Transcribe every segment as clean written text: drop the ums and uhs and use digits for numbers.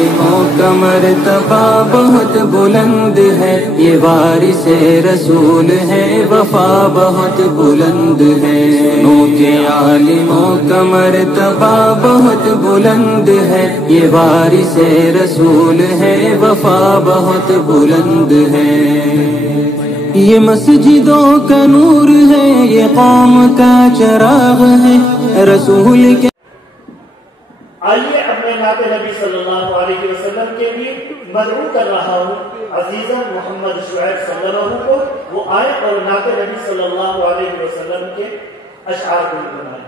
आलिमों का मर्तबा बहुत बुलंद है, ये वारिसे रसूल है, वफा बहुत बुलंद है। सुनो के आलिमों का मर्तबा बहुत बुलंद है, ये वारिसे रसूल है, वफा बहुत बुलंद है। ये मस्जिदों का नूर है, ये कौम का चराग है, रसूल के। आइए अपने नाते नबी सल्लल्लाहु अलैहि वसल्लम के लिए मदऊ कर रहा हूँ अजीज़न मोहम्मद शुएब सल्लल्लाहु को, वो आए और नाते नबी सल्लल्लाहु अलैहि वसल्लम के अशआर को बनाए।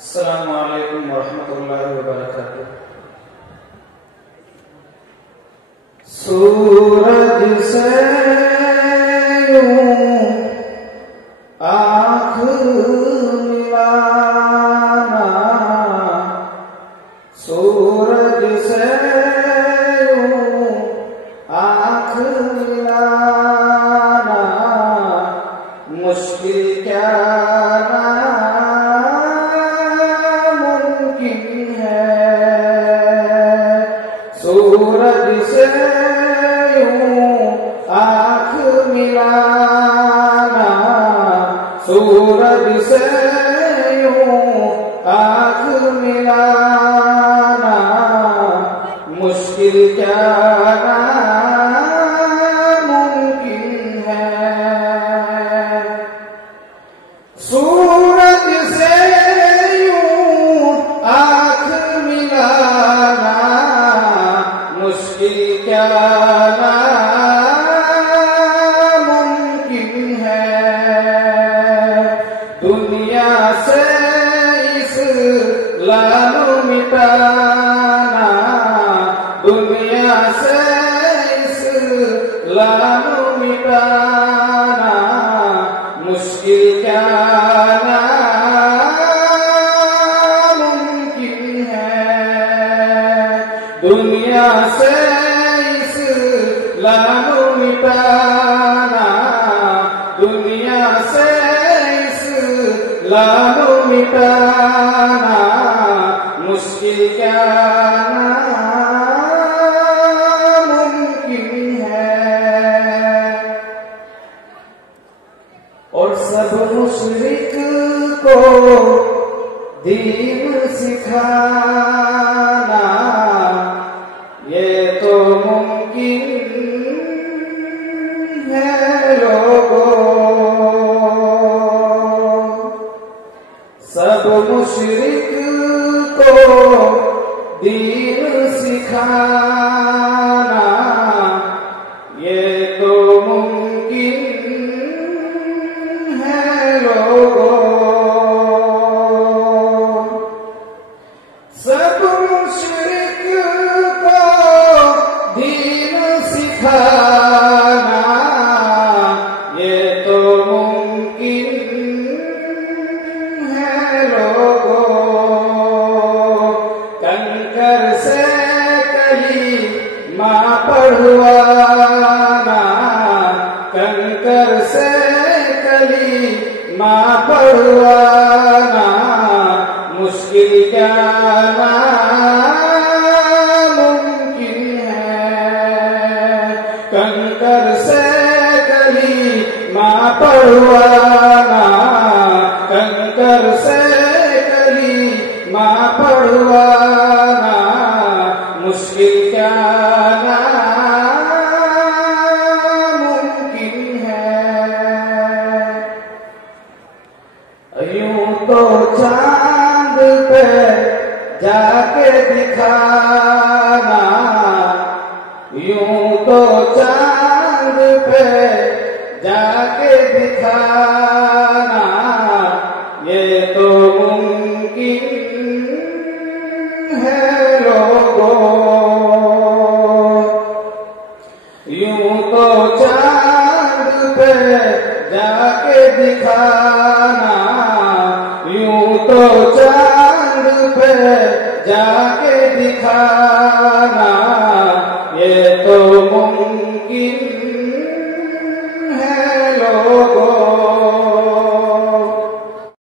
अस्सलामु अलैकुम वरहमतुल्लाहि वबरकातुह। सूरज से यूं आँख मिलाना, सूरज से यूं आँख मिलाना, मुश्किल क्या सूरज से यूं आँख मिलाना, सूरज से यूं आँख मिलाना, मुश्किल क्या नामुमकिन है। सूरज से यूं आँख मिलाना, मुश्किल क्या नामुमकिन है। दुनिया से इस्लाम मिटाना, दुनिया से इस्लाम मिटाना, मुश्किल क्या नामुमकिन है। दुनिया से इस्लाम मिटाना, दुनिया से इस्लाम मिटाना, मुश्किल क्या नामुमकिन है। और सब मुशरिक को दीन सिखाना, ये तो मुमकिन है लोगों। सब मुशरिक को दीन सिखाना, ये तो मुमकिन है लोगों। सब मुशरिक को दीन सिखाना, ये तो मुमकिन है लोगों। कंकर से कलीमा पढ़वाना, कंकर से कलीमा पढ़वाना, मुश्किल क्या नामुमकिन है। कंकर से कलीमा पढ़वाना, कंकर से कलीमा पढ़वाना, मुश्किल क्या नामुमकिन है। यूं तो चांद पे जाके दिखाना, यूं तो चांद पे जाके दिखाना, ये तो मुमकिन है लोगों। यूं तो चांद पे जाके दिखाना, यूं तो चांद पे जाके दिखाना, ये तो